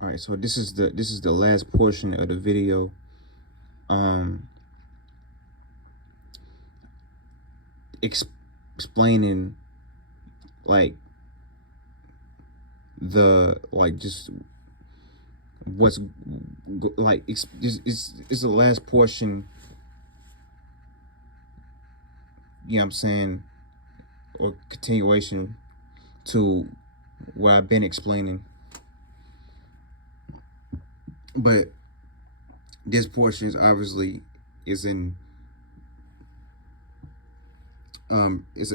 All right, so this is the last portion of the video. Um, ex- Explaining like just what's like it's the last portion. You know what I'm saying, or continuation to what I've been explaining. But this portion is obviously is in it's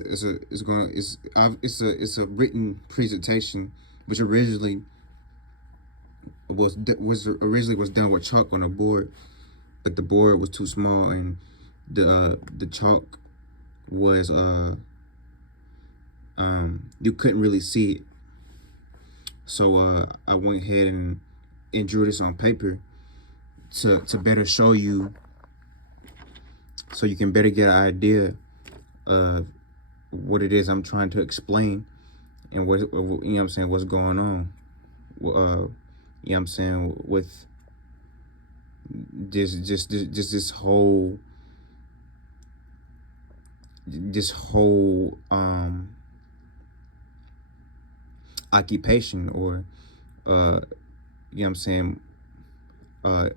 a written presentation, which originally was done with chalk on a board, but the board was too small and the chalk was you couldn't really see it. So I went ahead and drew this on paper to better show you, so you can better get an idea of what it is I'm trying to explain, and what, you know what I'm saying, what's going on. You know what I'm saying, with this whole occupation, or you know what I'm saying, uh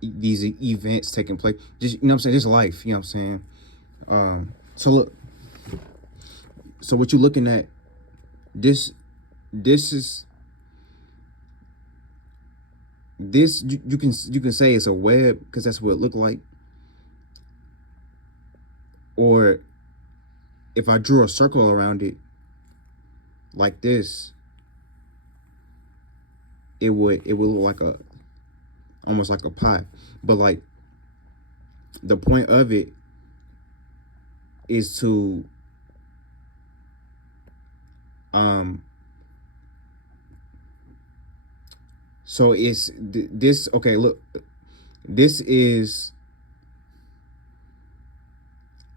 these events taking place, just, you know what I'm saying, just life, you know what I'm saying. So look, so what you're looking at, this this is this you can say it's a web, because that's what it looked like. Or if I drew a circle around it like this, it would look like a, almost like a pie. But like, the point of it is to um so it's this, okay, look, this is,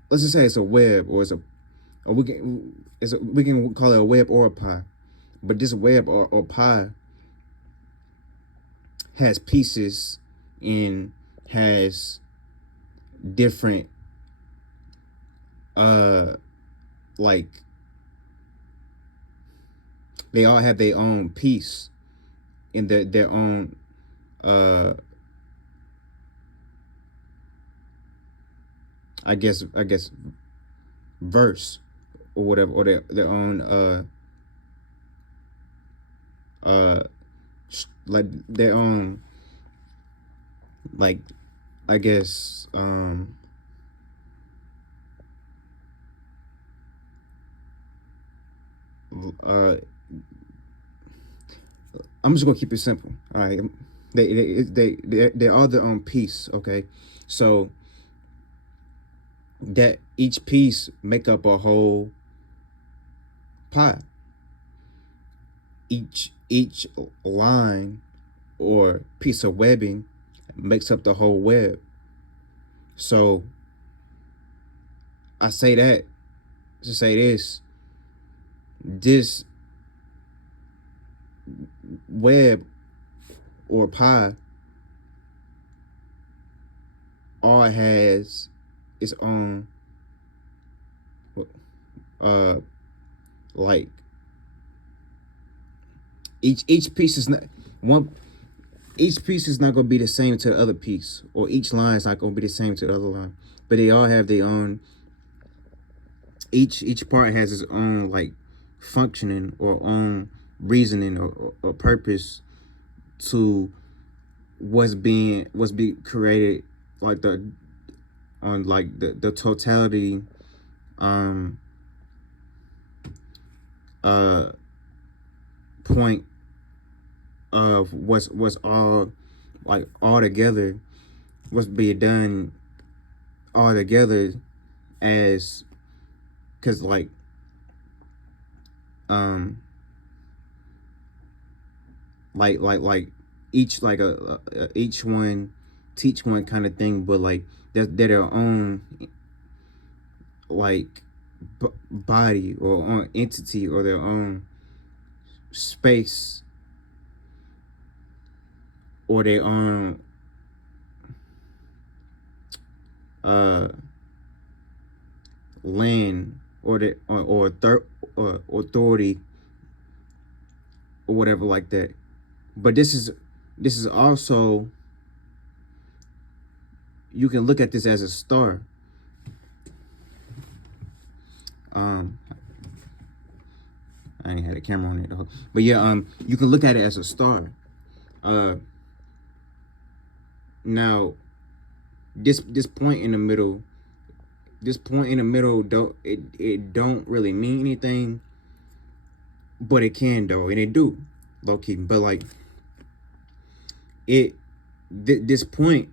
let's just say it's a web, or it's a, or we can call it a web or a pie. But this web or pie has pieces, and has different uh like, they all have their own piece in their own uh I guess verse, or whatever, or their own uh like their own, like, I guess uh I'm just gonna keep it simple. All right, they all their own piece. Okay, so that each piece make up a whole pie. Each line or piece of webbing makes up the whole web. So I say that to say this web or pie all has its own uh like, each piece is not one each piece is not gonna be the same to the other piece, or each line is not gonna be the same to the other line, but they all have their own, each part has its own, like, functioning, or own reasoning, or purpose to what's being created, like the totality, um uh point of what's all, like, all together, what's being done all together, as, because like, um like each, like each one teach one kind of thing, but like they're their own, like, body, or own entity, or their own space, or their own land, or the or third or authority or whatever like that. But this is also, you can look at this as a star. I ain't had a camera on it though. But yeah, you can look at it as a star. Now this point in the middle, it don't really mean anything, but it can though, and it do, low key. But like this point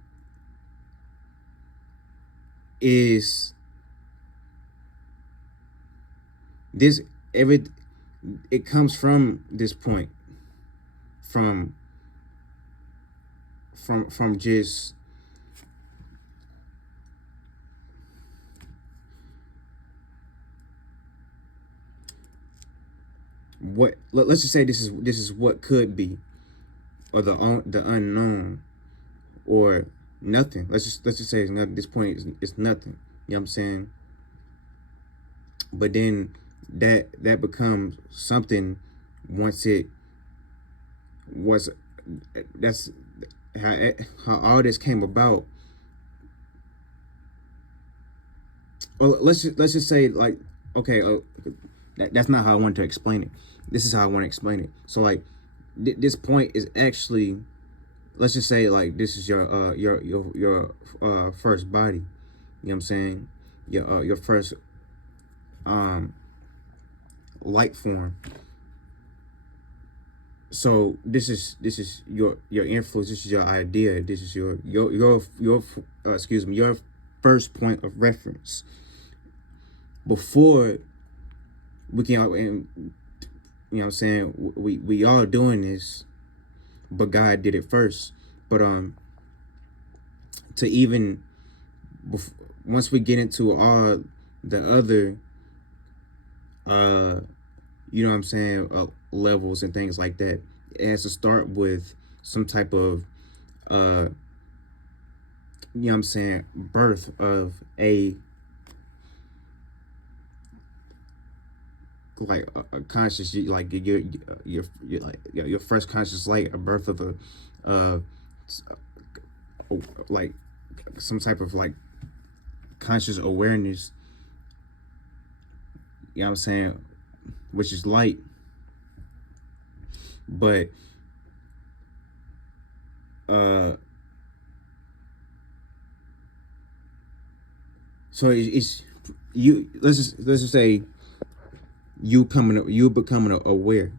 is this it comes from this point, from just what, let's just say this is what could be, or the unknown, or nothing. Let's just say it's nothing. This point is nothing. You know what I'm saying? But then that becomes something once it was. That's how all this came about. Well, let's just say, like, okay, that's not how I want to explain it. This is how I want to explain it. So like this point is actually, let's just say, like, this is your first body. You know what I'm saying? Your first light form. So this is your influence. This is your idea. This is your excuse me, your first point of reference. Before we can, and you know what I'm saying, we all doing this, but God did it first. But to even once we get into all the other you know what I'm saying, levels and things like that, it has to start with some type of you know what I'm saying, birth of a like a conscious, like your first conscious light, a birth of a like some type of like conscious awareness. You know what I'm saying, which is light. But so it's you. Let's just say you becoming aware,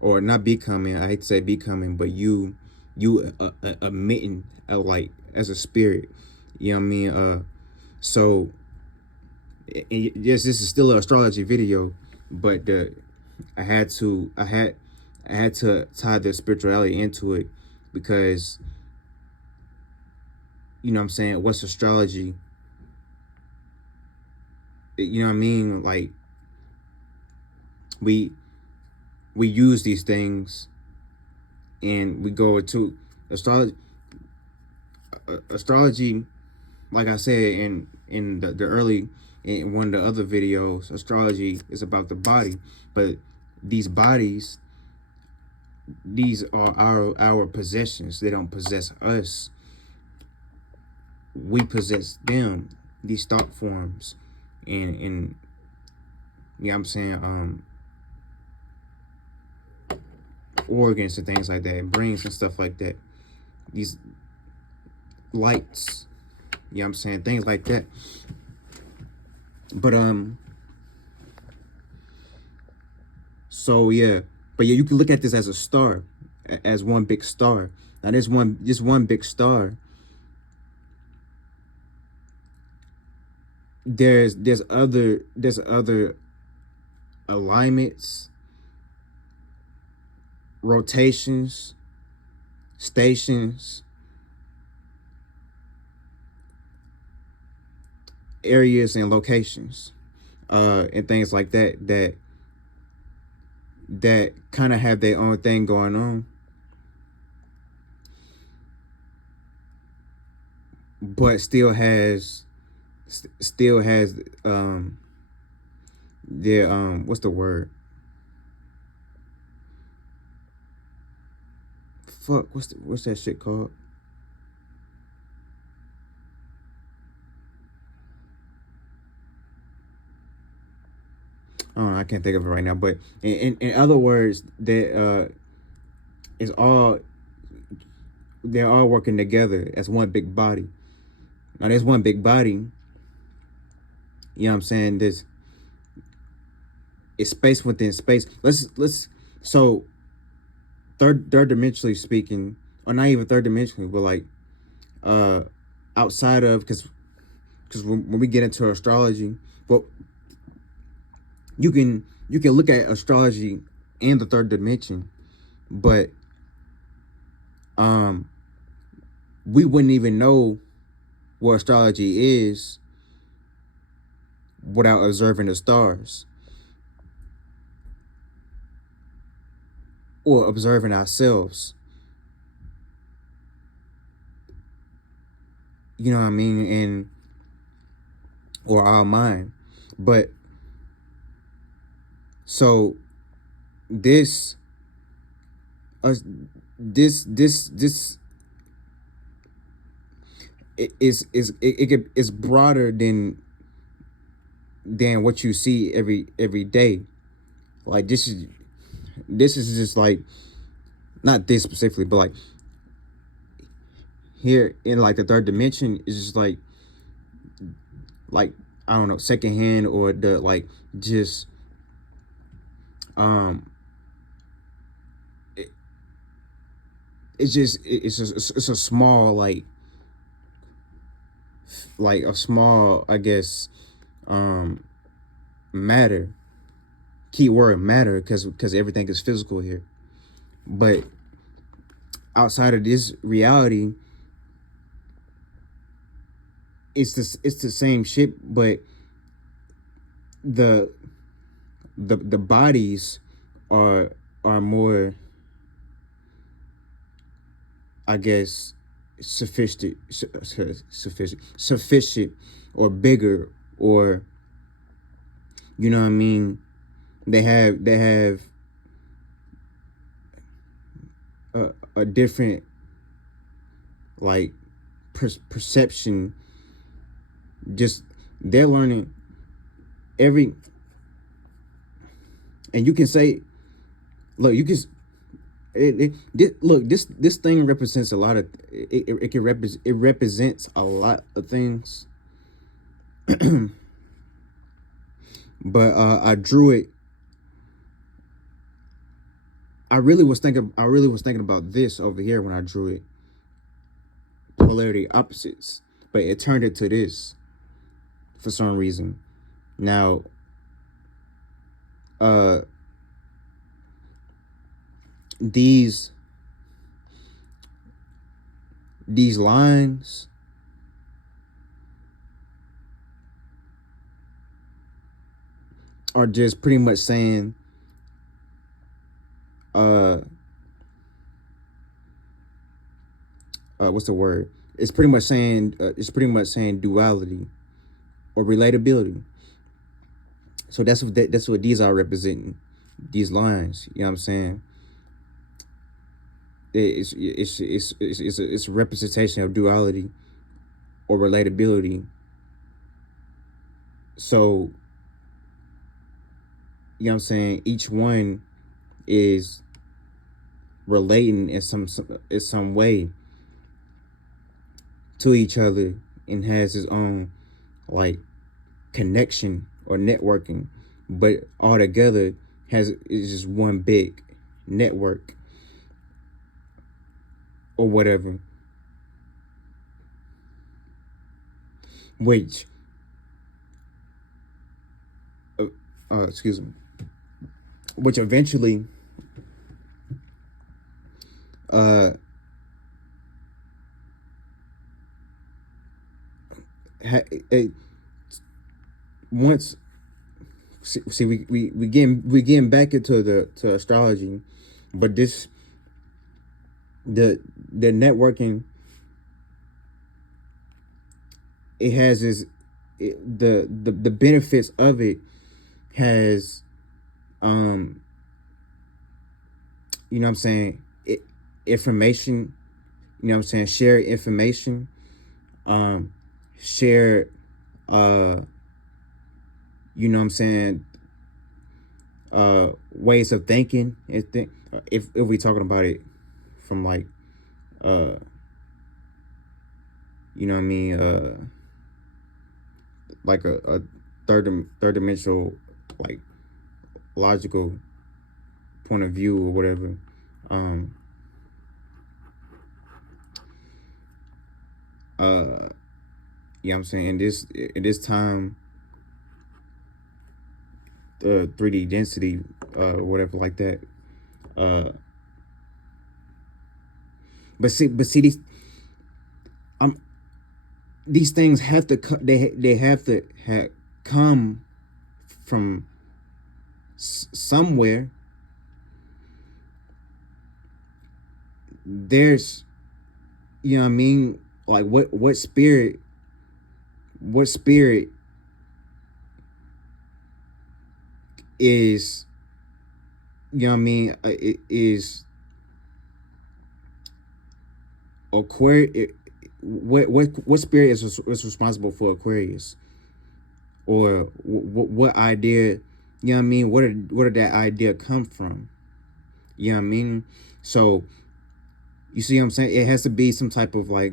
or not becoming. I hate to say becoming, but you emitting a light as a spirit. You know what I mean? So yes, this is still an astrology video, but I had to tie the spirituality into it, because you know what I'm saying, what's astrology? You know what I mean? Like we use these things, and we go to astrology. Astrology, like I said in the early, in one of the other videos, astrology is about the body, but these bodies, these are our possessions. They don't possess us. We possess them, these thought forms, and you know what I'm saying, organs and things like that, and brains and stuff like that, these lights, you know what I'm saying, things like that. But so yeah, but yeah, you can look at this as a star, as one big star. Now this one big star, there's other alignments, rotations, stations, areas and locations, and things like that kind of have their own thing going on. but still has their what's the word? Fuck, what's that shit called? I can't think of it right now. But in other words, is all they're all working together as one big body. Now there's one big body. You know what I'm saying? There's it's space within space. Let's so third dimensionally speaking, or not even third dimensionally, but like uh outside of because when we get into astrology, well, you can look at astrology in the third dimension, but um we wouldn't even know what astrology is without observing the stars or observing ourselves. You know what I mean? And or our mind. But so this uh, this it's broader than what you see every day. Like this is just like not this specifically, but like here in like the third dimension is just like I don't know, secondhand or the like just um it, it's a small like a small I guess um matter, keyword matter, because everything is physical here. But outside of this reality, it's the same shit, but the the bodies are more, I guess, sufficient or bigger, or you know what I mean. They have a different like perception. Just they're learning every, and you can say, look, you can look, this thing represents a lot of it can represent, it represents a lot of things. But I drew it. I really was thinking about this over here when I drew it, polarity opposites, but it turned into this for some reason. Now uh these these lines are just pretty much saying uh what's the word? It's pretty much saying duality or relatability. So that's what these are representing. These lines, you know what I'm saying? It's a representation of duality or relatability. So you know what I'm saying? Each one is relating in some way to each other and has its own like connection or networking, but all together is just one big network or whatever, which excuse me, which eventually uh ha, it, once see we getting back into the to astrology, but this the networking it has this the benefits of it has you know what I'm saying, information, you know what I'm saying, share information, share you know what I'm saying, ways of thinking. If we talking about it from like uh you know what I mean, like a third dimensional, like logical point of view or whatever. um uh yeah, I'm saying in this time, 3D density, whatever like that. uh but see um these things have to they have to come from somewhere. There's, you know what I mean, like what spirit is, you know what I mean, it is Aquarius. What spirit is responsible for Aquarius, or what idea, you know what I mean, where did that idea come from, you know what I mean? So you see what I'm saying, it has to be some type of like,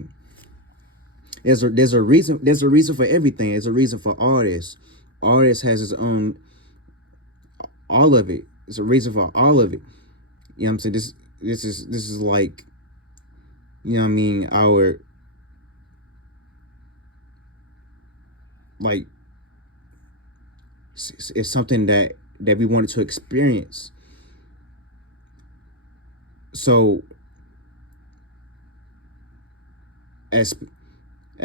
there's a reason for everything. There's a reason for all this. All this has its own, all of it. It's a reason for all of it. You know what I'm saying? This is like, you know what I mean, our, like, it's something that we wanted to experience. So as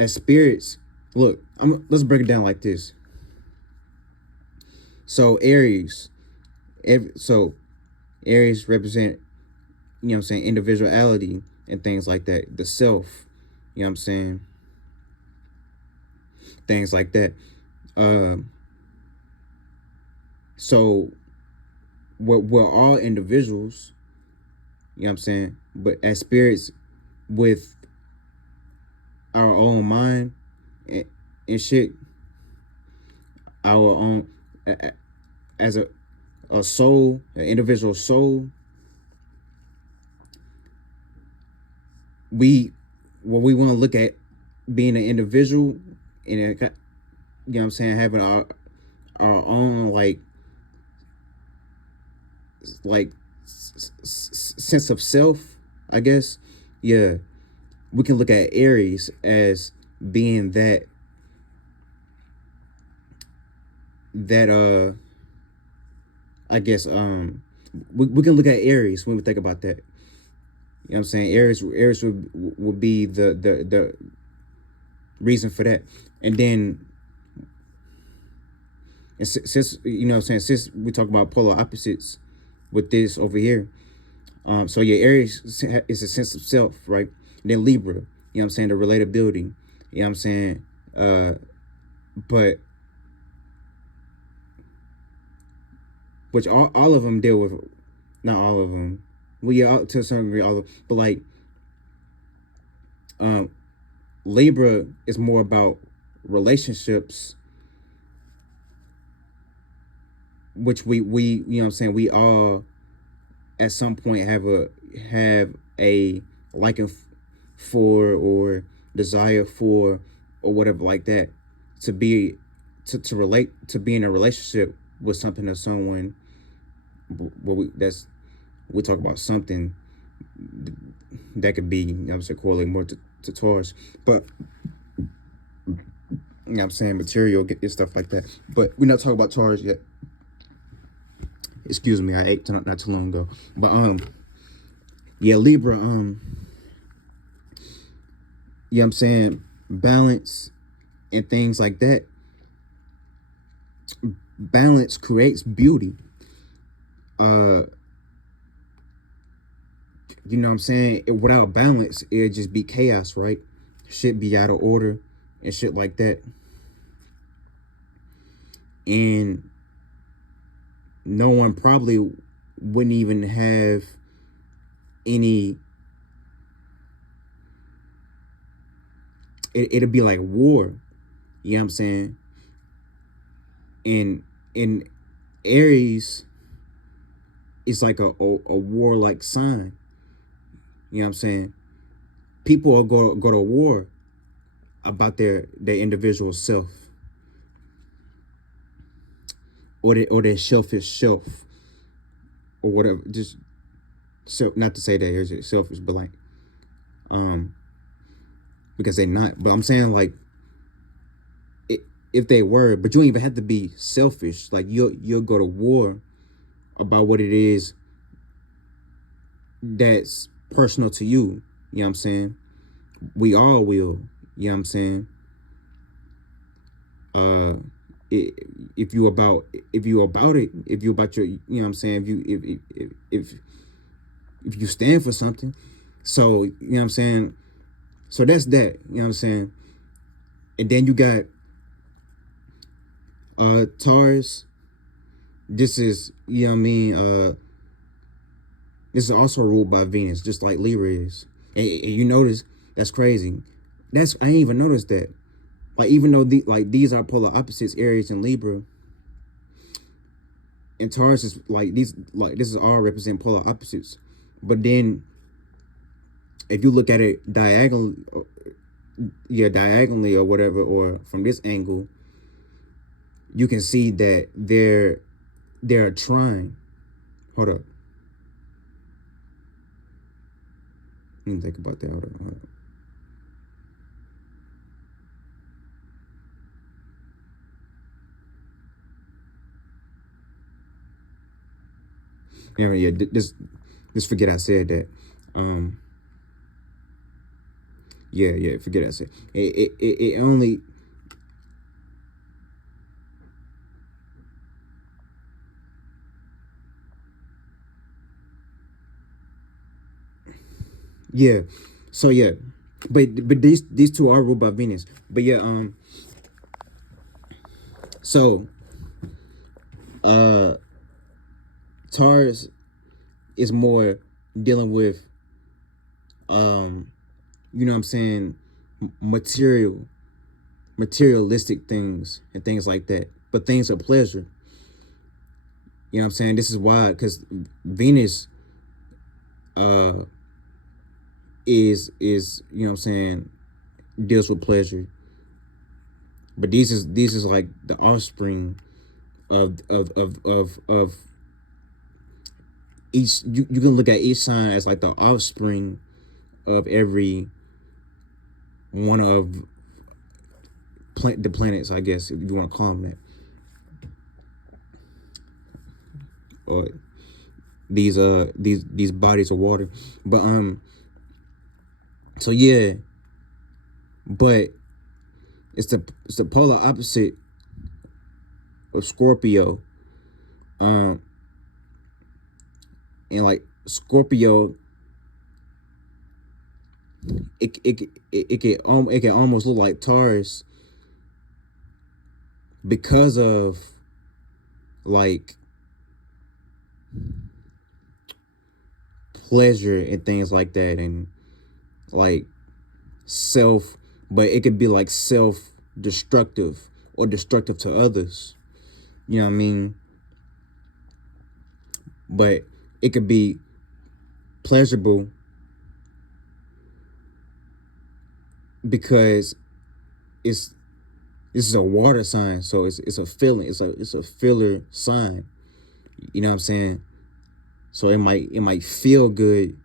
spirits, look, let's break it down like this. So Aries, so Aries represent, you know what I'm saying, individuality and things like that, the self, you know what I'm saying, things like that. So we're all individuals, you know what I'm saying, but as spirits with our own mind and shit, our own, as a soul, an individual soul, we want to look at being an individual, and you know what I'm saying, having our own like sense of self, I guess. Yeah, we can look at Aries as being that I guess we can look at Aries when we think about that. You know what I'm saying? Aries would be the reason for that. And then, and since, you know what I'm saying, since we talk about polar opposites with this over here, so yeah, Aries is a sense of self, right? And then Libra, you know what I'm saying, the relatability, you know what I'm saying, but which all of them deal with, not all of them, well, yeah, to a certain degree, all of, but like, Libra is more about relationships, which we you know what I'm saying, we all at some point have a liking for, or desire for, or whatever like that, to be, to relate, to be in a relationship with something or someone. Well, we talk about something that could be, you know what I'm saying, correlate more to Taurus, but you know what I'm saying, material, get stuff like that. But we're not talking about Taurus yet. Excuse me, I ate not too long ago. But yeah, Libra, you know what I'm saying, balance and things like that. Balance creates beauty. You know what I'm saying? Without balance, it'd just be chaos, right? Shit be out of order. and shit like that. And no one probably wouldn't even have any. It'll be like war. You know what I'm saying? In Aries, it's like a warlike sign. You know what I'm saying? People will go to war about their individual self, or their selfish self, or whatever. Just so, not to say that you're selfish, but like um because they're not. But I'm saying like, if they were, but you don't even have to be selfish. Like you'll go to war about what it is that's personal to you. You know what I'm saying? We all will. You know what I'm saying? Uh, it, if you about it, if you about your, you know what I'm saying? If you stand for something, so you know what I'm saying. So that's that. You know what I'm saying? And then you got Taurus. This is, you know what I mean. This is also ruled by Venus, just like Libra is. And you notice that's crazy. I ain't even noticed that. Like, even though these are polar opposites, Aries and Libra, and Taurus is like these, like this is all represent polar opposites. But then if you look at it diagonally or whatever, or from this angle, you can see that they're a trine. Hold up. Let me think about that. Hold up. Yeah, just forget I said that. Yeah, forget I said it only. Yeah, so yeah, but these two are ruled by Venus. But yeah, so uh Taurus is more dealing with you know what I'm saying, materialistic things and things like that, but things of pleasure. You know what I'm saying? This is why, because Venus uh is you know what I'm saying, deals with pleasure. But these is like the offspring of each. You can look at each sign as like the offspring of every one of the planets, I guess, if you want to call them that, or these bodies of water. But so yeah, but it's the polar opposite of Scorpio. And like Scorpio, it can almost look like Taurus because of like pleasure and things like that, and like self, but it could be like self destructive or destructive to others. You know what I mean? But it could be pleasurable because it's this is a water sign, so it's a feeling. It's a filler sign. You know what I'm saying? So it might feel good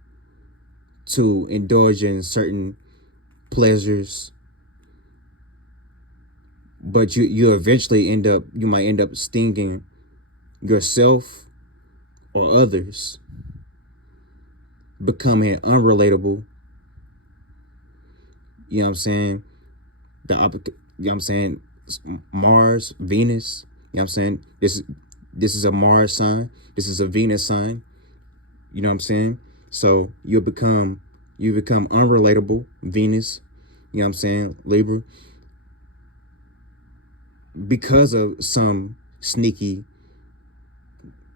to indulge in certain pleasures, but you eventually you might end up stinging yourself or others, becoming unrelatable. You know what I'm saying? You know what I'm saying? Mars, Venus. You know what I'm saying? This is a Mars sign. This is a Venus sign. You know what I'm saying? So you become unrelatable, Venus. You know what I'm saying? Libra. because of some sneaky,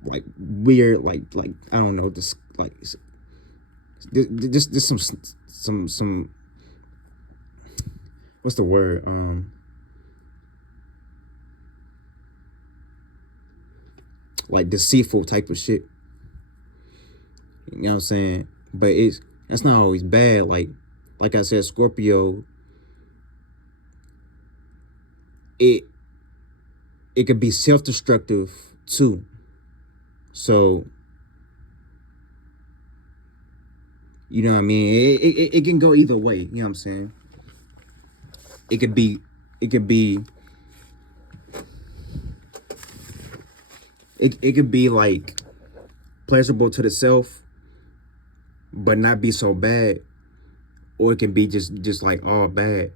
like weird, like I don't know, this like this some what's the word, like deceitful type of shit. You know what I'm saying? But that's not always bad. Like I said, Scorpio, it it could be self-destructive too. So you know what I mean? It can go either way. You know what I'm saying? It could be it could be it could be like pleasurable to the self, but not be so bad, or it can be just like all bad,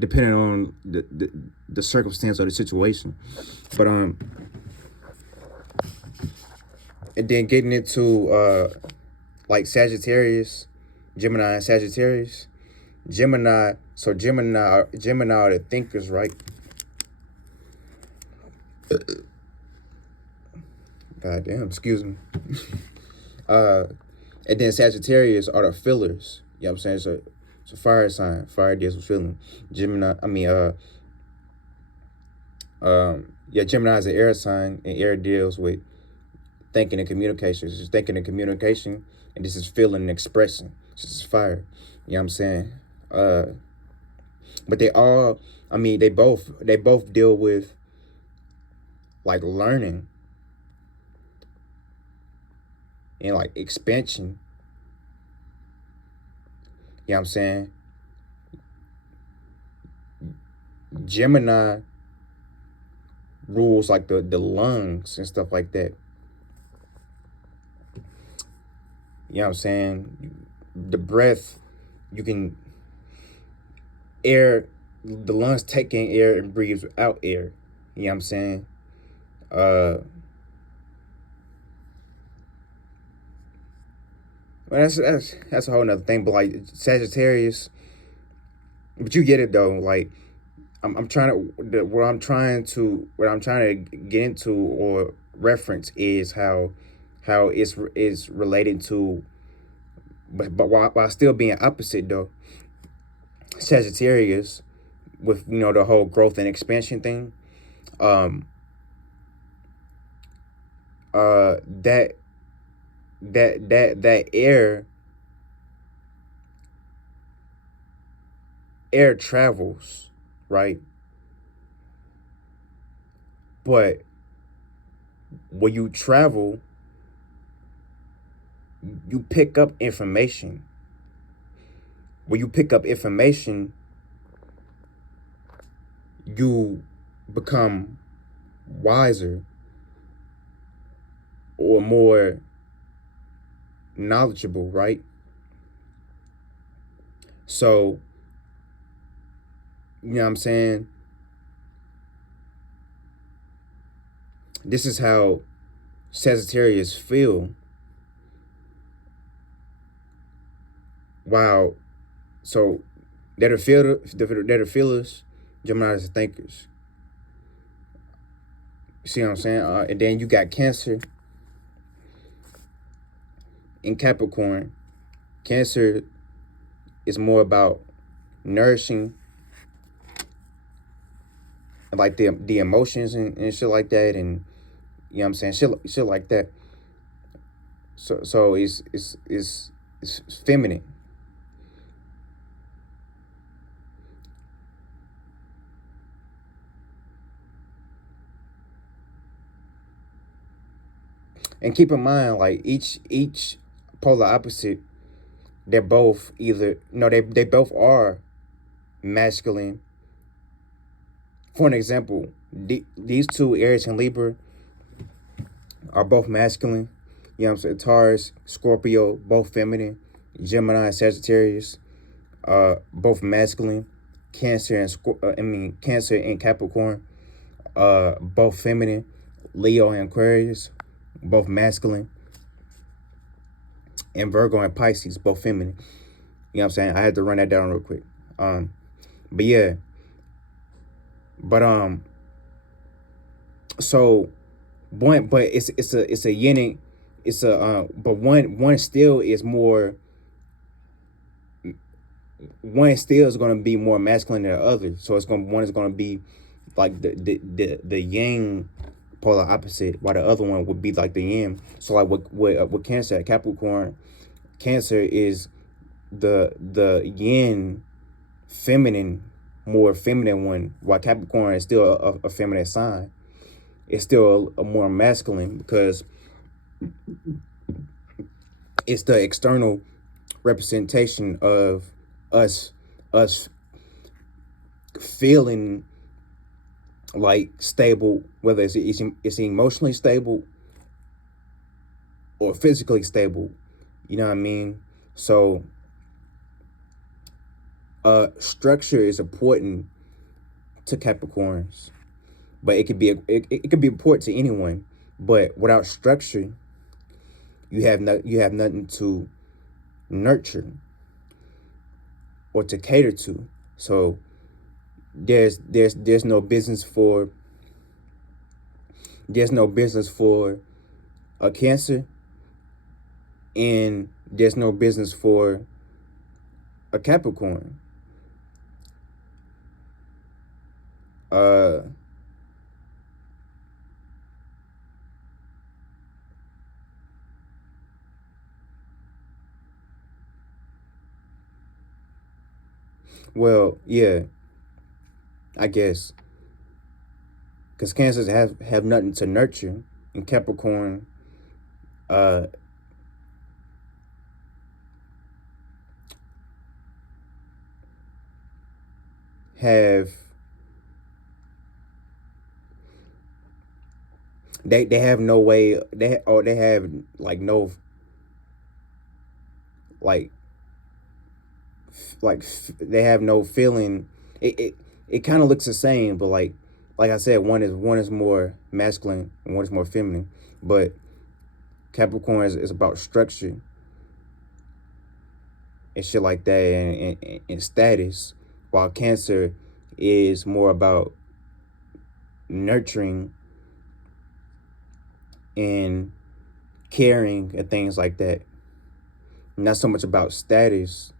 depending on the circumstance or the situation. But and then getting into like Sagittarius, Gemini and Sagittarius. Gemini are the thinkers, right? God damn, excuse me. And then Sagittarius are the fillers. You know what I'm saying? It's a fire sign. Fire deals with feeling. Gemini is an air sign, and air deals with thinking and communication. This is thinking and communication, and this is feeling and expressing. This is fire. You know what I'm saying? But they both deal with like learning and like expansion. You know what I'm saying? Gemini rules like the lungs and stuff like that. You know what I'm saying? The breath, you can air, the lungs take in air and breathes out air. You know what I'm saying? Well, that's a whole nother thing. But like Sagittarius, but you get it though. Like I'm trying to what I'm trying to get into or reference is how it's related to, but while still being opposite though. Sagittarius, with the whole growth and expansion thing, that that air travels, right? But when you travel, you pick up information. When you pick up information, you become wiser or more knowledgeable, right? So, you know what I'm saying? This is how Sagittarius feel. Wow. So they're the feelers, Gemini's the thinkers. See what I'm saying? And then you got Cancer and Capricorn. Cancer is more about nourishing, like the emotions and shit like that, and you know what I'm saying, shit like that. So it's feminine. And keep in mind, like each polar opposite, they're both either no, they both are masculine. For an example, these two, Aries and Libra, are both masculine. You know what I'm saying? Taurus, Scorpio, both feminine. Gemini, Sagittarius, both masculine. Cancer and Capricorn, both feminine. Leo and Aquarius, both masculine. And Virgo and Pisces, both feminine. You know what I'm saying? I had to run that down real quick. But yeah, But so one, but it's a yin and it's a but one still is more, one still is going to be more masculine than the other. So it's going, one is going to be like the yang polar opposite, while the other one would be like the yin. So like with Cancer, Capricorn, Cancer is the yin, feminine, more feminine one, while Capricorn is still a feminine sign. It's still a more masculine because it's the external representation of us us feeling like stable, whether it's emotionally stable or physically stable. You know what I mean? So structure is important to Capricorns, but it could be important to anyone. But without structure, you have nothing to nurture or to cater to. So there's no business for, there's no business for a Cancer, and there's no business for a Capricorn. Uh, well, yeah, I guess because Cancers have nothing to nurture, and Capricorn uh have they have no way, or they have like no, like they have no feeling. It kind of looks the same, but like I said, one is more masculine and one is more feminine. But Capricorn is about structure and shit like that, and status, while Cancer is more about nurturing and caring and things like that. Not so much about status,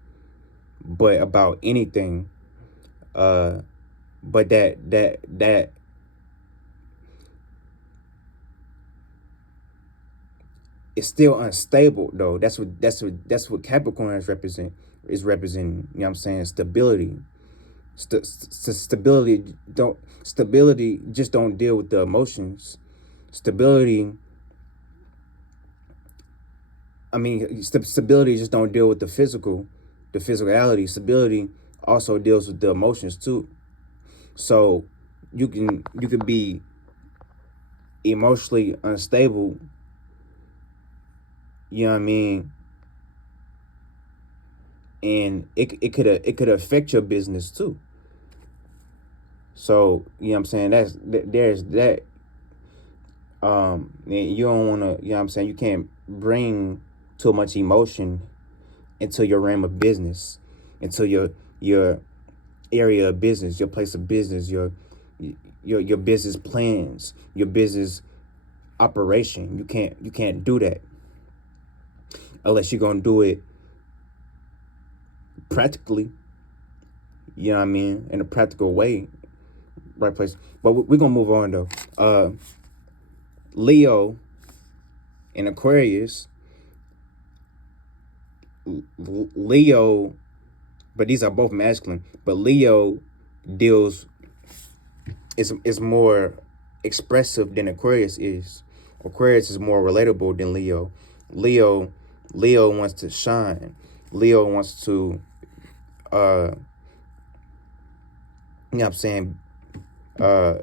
but about anything. Uh, but that it's still unstable though. That's what Capricorn is representing. You know what I'm saying? Stability. Stability just don't deal with the emotions. Stability, I mean, stability just don't deal with the physicality. Stability also deals with the emotions too. So you can be emotionally unstable, you know what I mean, and it could affect your business too. So you know what I'm saying, there's that. And you don't want to, you know what I'm saying, you can't bring too much emotion into your realm of business, into your area of business, your place of business, your business plans, your business operation. You can't do that unless you're gonna do it practically. You know what I mean, in a practical way, right place. But we're gonna move on though. Leo and Aquarius. Leo, but these are both masculine. But Leo deals is more expressive than Aquarius is. Aquarius is more relatable than Leo. Leo Leo wants to shine. Leo wants to you know what I'm saying, uh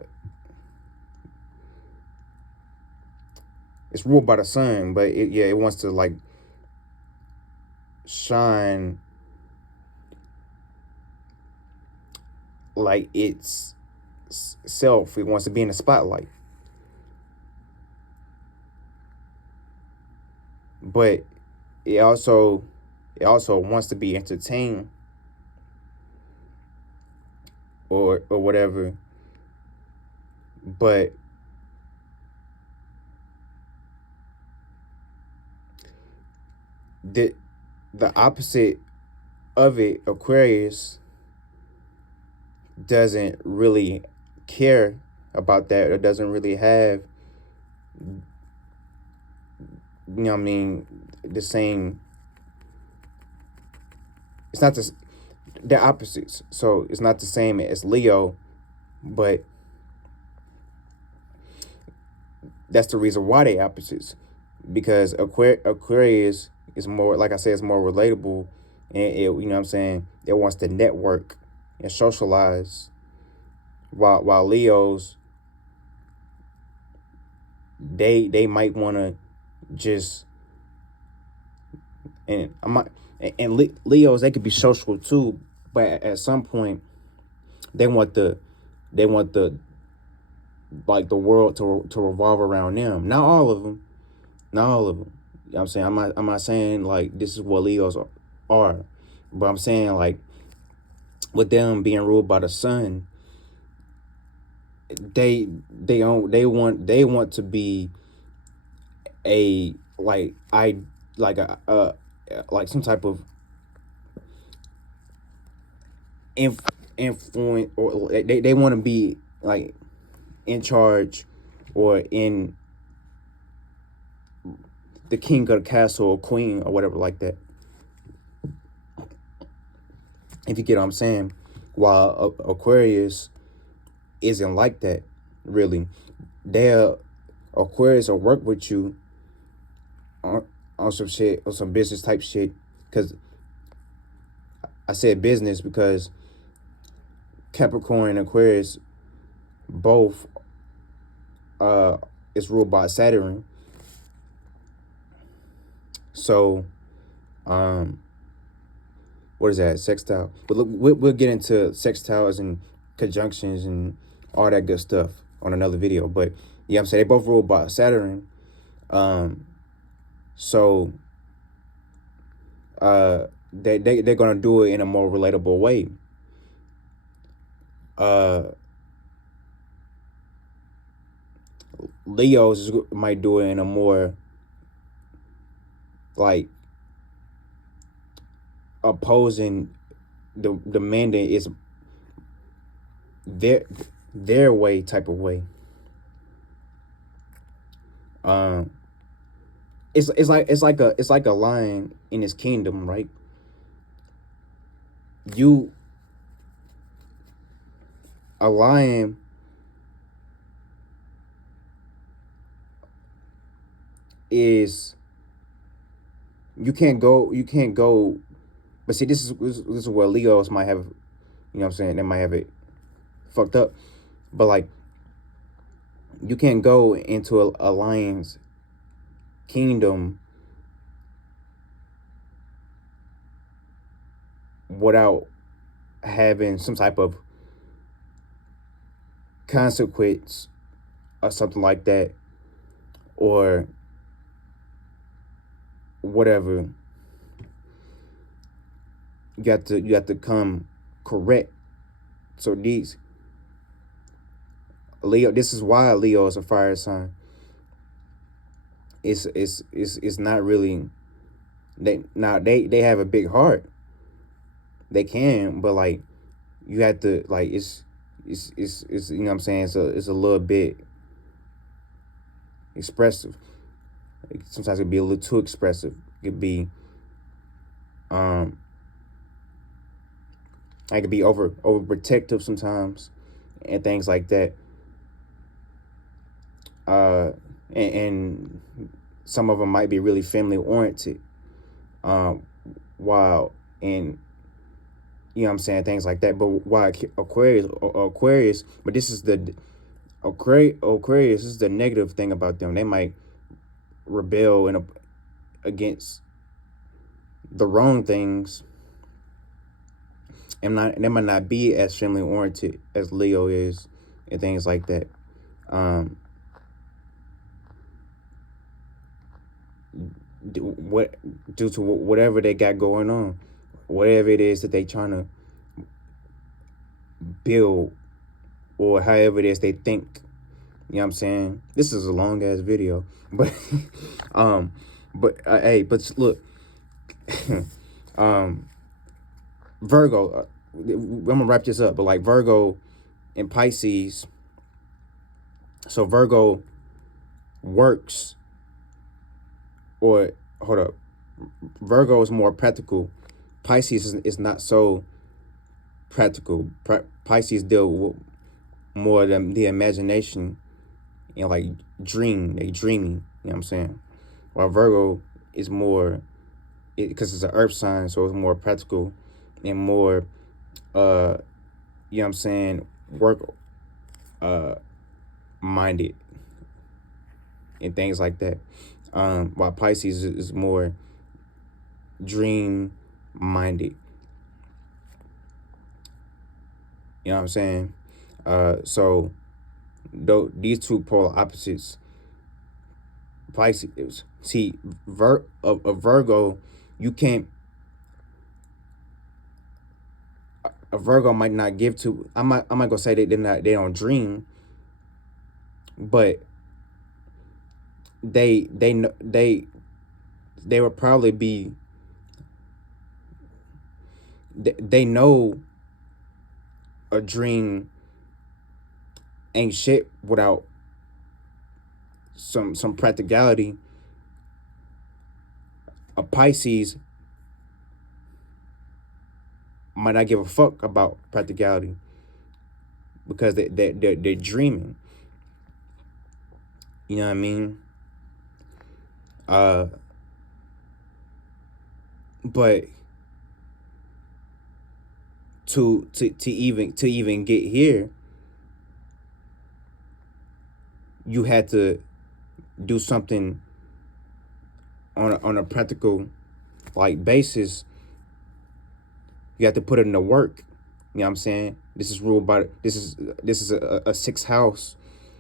it's ruled by the sun, but it wants to like shine like its self. It wants to be in the spotlight. But it also it also wants to be entertained or whatever, But the opposite of it, Aquarius, doesn't really care about that, or doesn't really have, you know what I mean, the same. It's not the they're opposites, so it's not the same as Leo, but that's the reason why they opposites, because Aquarius is more, like I said, it's more relatable, and it, you know what I'm saying, it wants to network and socialize, while Leos, they might want to just, and I might, and Leos, they could be social too, but at some point they want the they want the like the world to revolve around them. Not all of them, not all of them. You know what I'm saying, I'm not saying like this is what Leos are, but I'm saying like with them being ruled by the sun, they want to be a like I like a like some type of influence, or they want to be like in charge, or in the king of the castle or queen or whatever like that, if you get what I'm saying. While Aquarius isn't like that, really. They'll Aquarius will work with you on some shit, on some business type shit. Because I said business because Capricorn and Aquarius both is ruled by Saturn. So what is that, sextile? But look, we'll get into sextiles and conjunctions and all that good stuff on another video. But yeah, I'm saying they both ruled by Saturn. So they're gonna do it in a more relatable way. Leos might do it in a more like opposing the mandate is their way type of way. It's like a lion in his kingdom, right? A lion is, you can't go, but see, this is where Leos might have, you know what I'm saying, they might have it fucked up, but like you can't go into a lion's kingdom without having some type of consequence or something like that, or whatever. You have to come correct. So these Leo, this is why Leo is a fire sign. It's not really, they have a big heart. They can, but like you have to like it's you know what I'm saying, it's a little bit expressive. Sometimes it could be a little too expressive. It could be I could be overprotective sometimes and things like that. And some of them might be really family oriented. While in, you know what I'm saying, things like that. But why Aquarius, but this is the Aquarius is the negative thing about them. They might rebel against the wrong things, and they might not be as family oriented as Leo is, and things like that. Due to whatever they got going on, whatever it is that they trying to build, or however it is they think You know what I'm saying? This is a long ass video, but hey, but look, Virgo. I'm gonna wrap this up, but like Virgo and Pisces. So Virgo works, or hold up, Virgo is more practical. Pisces is not so practical. Pisces deal with more than the imagination and like they dreaming. You know what I'm saying? While Virgo is more, because it's an earth sign, so it's more practical and more, you know what I'm saying, work minded and things like that. While Pisces is more dream minded. You know what I'm saying? So though these two polar opposites, Pisces. See, a Virgo, you can't. A Virgo might not give to. I'm not gonna say that they don't dream, but they know they would probably be. They know a dream ain't shit without some practicality. A Pisces might not give a fuck about practicality because they're dreaming. You know what I mean? But to even get here, you had to do something on a practical like basis. You have to put it in the work. You know what I'm saying? This is ruled by this is a sixth house.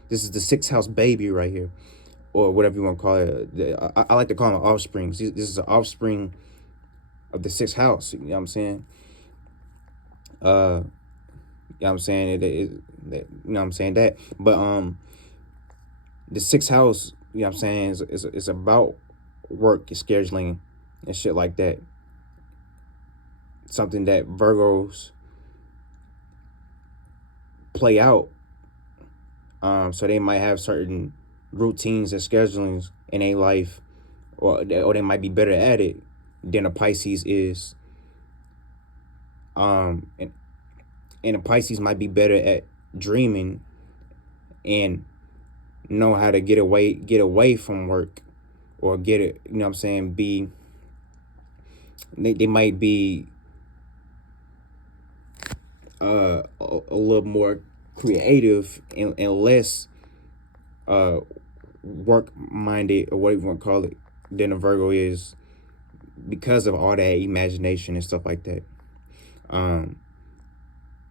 This is the sixth house baby right here, or whatever you want to call it. I like to call them offspring. This is an offspring of the sixth house. You know what I'm saying? You know what I'm saying? You know what I'm saying that. But the sixth house, you know what I'm saying, is about work, scheduling, and shit like that. Something that Virgos play out. So they might have certain routines and schedulings in their life, or they might be better at it than a Pisces is. And a Pisces might be better at dreaming and know how to get away from work, or get it, you know what I'm saying, they might be a little more creative and less work minded, or whatever you want to call it, than a Virgo is, because of all that imagination and stuff like that.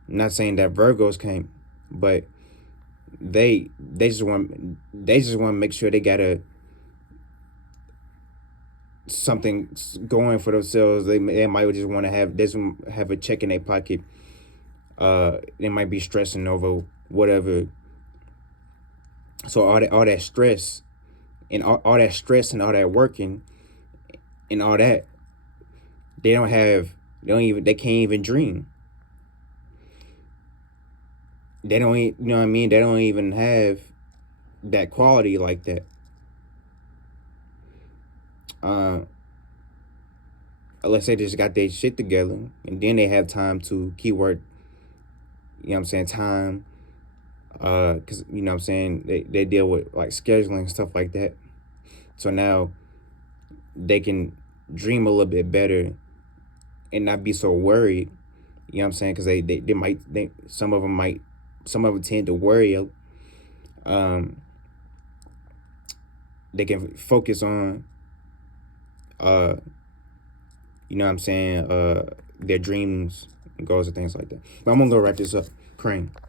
Not saying that Virgos can't, but they just want to make sure they got something going for themselves. They might just want to have a check in their pocket. They might be stressing over whatever. So all that stress and all that stress and all that working and all that, they can't even dream. They don't, you know what I mean? They don't even have that quality like that. Let's say they just got their shit together, and then they have time to keyword, you know what I'm saying, time, because, you know what I'm saying, they deal with like scheduling, stuff like that. So now they can dream a little bit better and not be so worried, you know what I'm saying, because some of them tend to worry. They can focus on, you know what I'm saying, their dreams and goals and things like that. But I'm gonna go wrap this up. Crane.